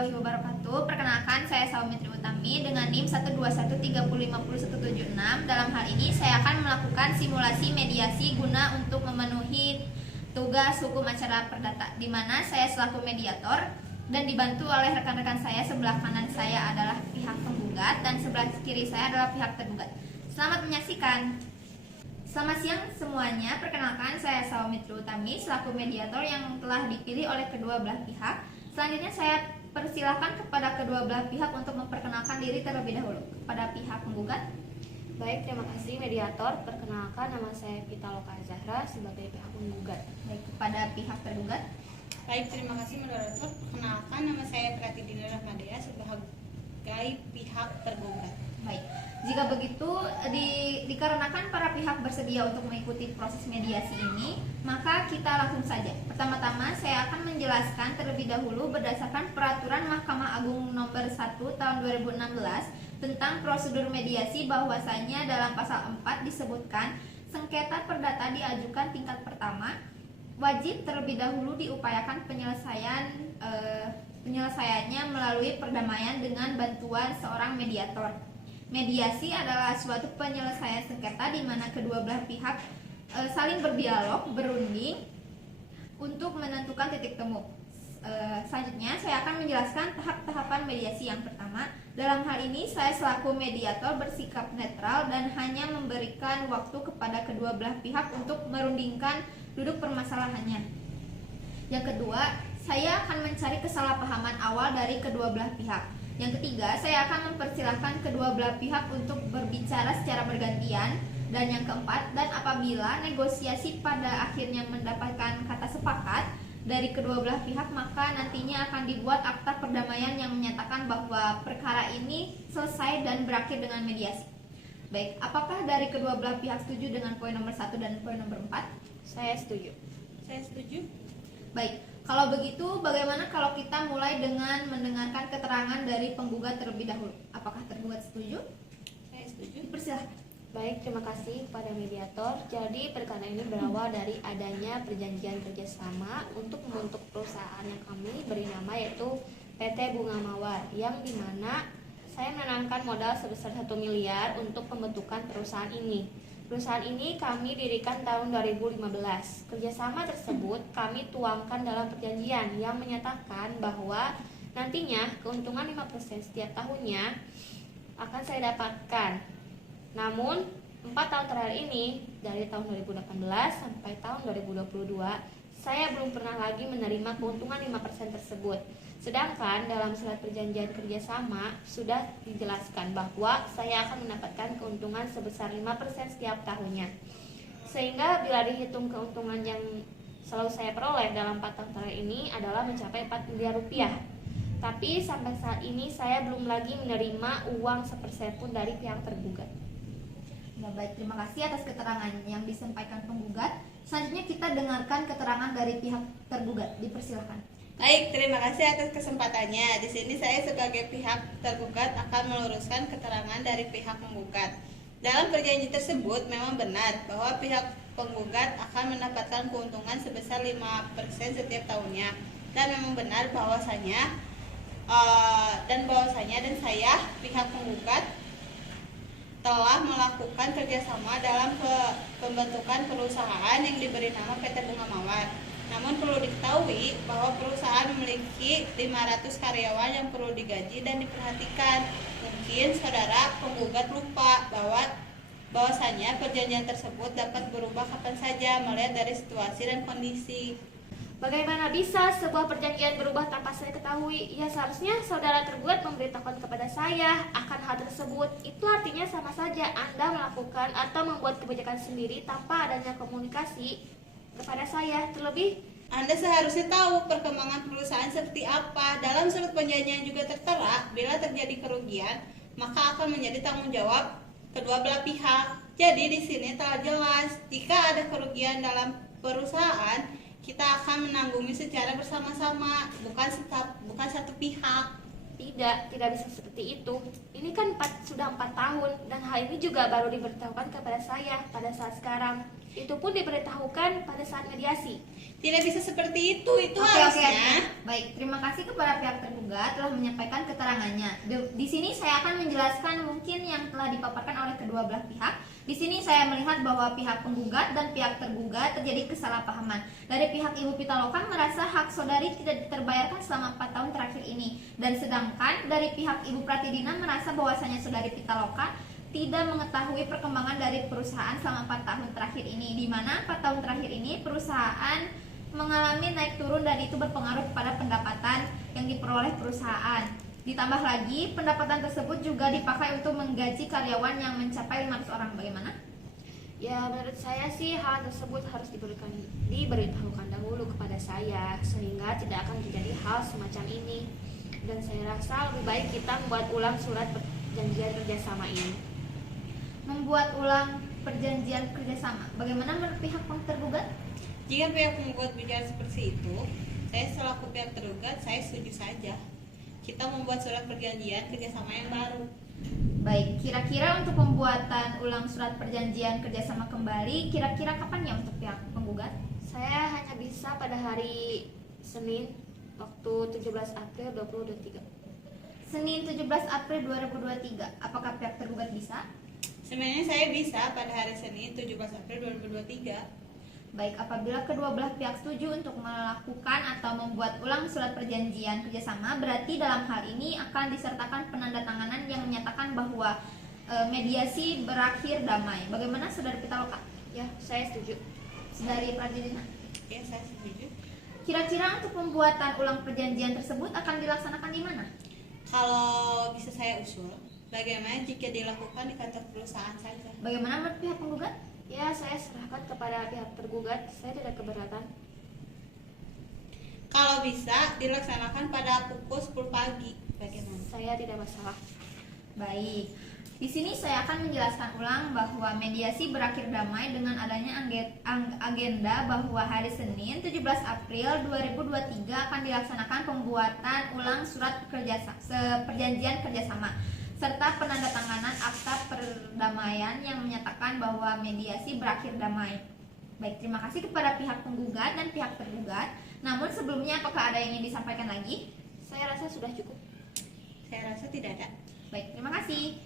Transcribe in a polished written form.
warahmatullahi wabarakatuh. Perkenalkan, saya Saumitri Utami dengan NIM 12130501776. Dalam hal ini saya akan melakukan simulasi mediasi guna untuk memenuhi tugas hukum acara perdata, di mana saya selaku mediator dan dibantu oleh rekan-rekan saya. Sebelah kanan saya adalah pihak penggugat dan sebelah kiri saya adalah pihak tergugat. Selamat menyaksikan. Selamat siang semuanya, perkenalkan saya Saumitri Utami selaku mediator yang telah dipilih oleh kedua belah pihak. Selanjutnya saya persilahkan kepada kedua belah pihak untuk memperkenalkan diri terlebih dahulu. Kepada pihak penggugat. Baik, terima kasih mediator. Perkenalkan, nama saya Pitaloka Zahra sebagai pihak penggugat. Baik, kepada pihak tergugat. Baik, terima kasih moderator. Perkenalkan, nama saya Pratidina Rahmadea sebagai pihak tergugat. Baik, jika begitu dikarenakan para pihak bersedia untuk mengikuti proses mediasi ini, maka kita langsung saja. Pertama-tama saya akan menjelaskan terlebih dahulu berdasarkan Peraturan Mahkamah Agung Nomor 1 Tahun 2016 tentang prosedur mediasi, bahwasanya dalam pasal 4 disebutkan sengketa perdata diajukan tingkat pertama wajib terlebih dahulu diupayakan penyelesaiannya melalui perdamaian dengan bantuan seorang mediator. Mediasi adalah suatu penyelesaian sengketa di mana kedua belah pihak saling berdialog, berunding untuk menentukan titik temu. Selanjutnya saya akan menjelaskan tahap-tahapan mediasi. Yang pertama, dalam hal ini saya selaku mediator bersikap netral dan hanya memberikan waktu kepada kedua belah pihak untuk merundingkan duduk permasalahannya. Yang kedua, saya akan mencari kesalahpahaman awal dari kedua belah pihak. Yang ketiga, saya akan mempersilahkan kedua belah pihak untuk berbicara secara bergantian. Dan yang keempat, dan apabila negosiasi pada akhirnya mendapatkan kata sepakat dari kedua belah pihak, maka nantinya akan dibuat akta perdamaian yang menyatakan bahwa perkara ini selesai dan berakhir dengan mediasi. Baik, apakah dari kedua belah pihak setuju dengan poin nomor 1 dan poin nomor 4? Saya setuju. Saya setuju. Baik, kalau begitu bagaimana kalau kita mulai dengan mendengarkan keterangan dari penggugat terlebih dahulu? Apakah tergugat setuju? Saya setuju. Dipersilahkan. Baik, terima kasih kepada mediator. Jadi perkara ini berawal dari adanya perjanjian kerjasama untuk membentuk perusahaan yang kami beri nama yaitu PT Bunga Mawar, yang dimana saya menanamkan modal sebesar 1 miliar untuk pembentukan perusahaan ini. Perusahaan ini kami dirikan tahun 2015. Kerjasama tersebut kami tuangkan dalam perjanjian yang menyatakan bahwa nantinya keuntungan 5% setiap tahunnya akan saya dapatkan. Namun 4 tahun terakhir ini, dari tahun 2018 sampai tahun 2022, saya belum pernah lagi menerima keuntungan 5% tersebut. Sedangkan dalam surat perjanjian kerjasama sudah dijelaskan bahwa saya akan mendapatkan keuntungan sebesar 5% setiap tahunnya. Sehingga bila dihitung keuntungan yang selalu saya peroleh dalam 4 tahun terakhir ini adalah mencapai 4 miliar rupiah. Tapi sampai saat ini saya belum lagi menerima uang sepersen pun dari pihak tergugat. Nah, baik, terima kasih atas keterangan yang disampaikan penggugat. Selanjutnya kita dengarkan keterangan dari pihak tergugat. Dipersilakan. Baik, terima kasih atas kesempatannya. Di sini saya sebagai pihak tergugat akan meluruskan keterangan dari pihak penggugat. Dalam perjanjian tersebut memang benar bahwa pihak penggugat akan mendapatkan keuntungan sebesar 5% setiap tahunnya. Dan memang benar bahwasanya dan saya pihak penggugat telah melakukan kerjasama dalam pembentukan perusahaan yang diberi nama PT Bunga Mawar. Namun perlu diketahui bahwa perusahaan memiliki 500 karyawan yang perlu digaji dan diperhatikan. Mungkin saudara penggugat lupa bahwasanya perjanjian tersebut dapat berubah kapan saja melihat dari situasi dan kondisi. Bagaimana bisa sebuah perjanjian berubah tanpa saya ketahui? Ya seharusnya saudara tergugat memberitahukan kepada saya akan hal tersebut. Itu artinya sama saja Anda melakukan atau membuat kebijakan sendiri tanpa adanya komunikasi kepada saya. Terlebih, Anda seharusnya tahu perkembangan perusahaan seperti apa. Dalam surat perjanjian juga tertera, bila terjadi kerugian, maka akan menjadi tanggung jawab kedua belah pihak. Jadi di sini telah jelas, jika ada kerugian dalam perusahaan, kita akan menanggungi secara bersama-sama, bukan satu pihak. tidak bisa seperti itu. Ini kan sudah 4 tahun dan hal ini juga baru diberitahukan kepada saya pada saat sekarang. Itu pun diberitahukan pada saat mediasi. Tidak bisa seperti itu Oke, harusnya. Baik, terima kasih kepada pihak tergugat telah menyampaikan keterangannya. Di sini saya akan menjelaskan mungkin yang telah dipaparkan oleh kedua belah pihak. Di sini saya melihat bahwa pihak penggugat dan pihak tergugat terjadi kesalahpahaman. Dari pihak Ibu Pitaloka merasa hak saudari tidak terbayarkan selama 4 tahun terakhir ini. Dan sedangkan dari pihak Ibu Pratidina merasa bahwasanya saudari Pitaloka tidak mengetahui perkembangan dari perusahaan selama 4 tahun terakhir ini, di mana 4 tahun terakhir ini perusahaan mengalami naik turun dan itu berpengaruh pada pendapatan yang diperoleh perusahaan. Ditambah lagi, pendapatan tersebut juga dipakai untuk menggaji karyawan yang mencapai 500 orang. Bagaimana? Ya, menurut saya sih hal tersebut harus diberitahukan dahulu kepada saya sehingga tidak akan terjadi hal semacam ini. Dan saya rasa lebih baik kita membuat ulang surat perjanjian kerjasama ini. Membuat ulang perjanjian kerjasama. Bagaimana menurut pihak tergugat? Jika pihak penggugat bicara seperti itu, saya selaku pihak tergugat, saya setuju saja. Kita membuat surat perjanjian kerjasama yang baru. Baik, kira-kira untuk pembuatan ulang surat perjanjian kerjasama kembali, kira-kira kapan ya untuk pihak penggugat? Saya hanya bisa pada hari Senin waktu 17 April 2023. Senin 17 April 2023. Apakah pihak tergugat bisa? Sebenarnya saya bisa pada hari Senin 17 April 2023. Baik, apabila kedua belah pihak setuju untuk melakukan atau membuat ulang surat perjanjian kerjasama, berarti dalam hal ini akan disertakan penandatanganan yang menyatakan bahwa mediasi berakhir damai. Bagaimana Saudari Pitaloka? Ya, saya setuju. Saudari Pratidina? Ya, saya setuju. Kira-kira untuk pembuatan ulang perjanjian tersebut akan dilaksanakan di mana? Kalau bisa saya usul, bagaimana jika dilakukan di kantor perusahaan saja? Bagaimana menurut pihak penggugat? Ya, saya serahkan kepada pihak tergugat. Saya tidak keberatan. Kalau bisa dilaksanakan pada pukul 10 pagi, bagaimana? Saya tidak masalah. Baik, di sini saya akan menjelaskan ulang bahwa mediasi berakhir damai dengan adanya agenda bahwa hari Senin 17 April 2023 akan dilaksanakan pembuatan ulang surat perjanjian kerjasama serta penandatanganan akta perdamaian yang menyatakan bahwa mediasi berakhir damai. Baik, terima kasih kepada pihak penggugat dan pihak tergugat. Namun sebelumnya apakah ada yang ingin disampaikan lagi? Saya rasa sudah cukup. Saya rasa tidak ada. Baik, terima kasih.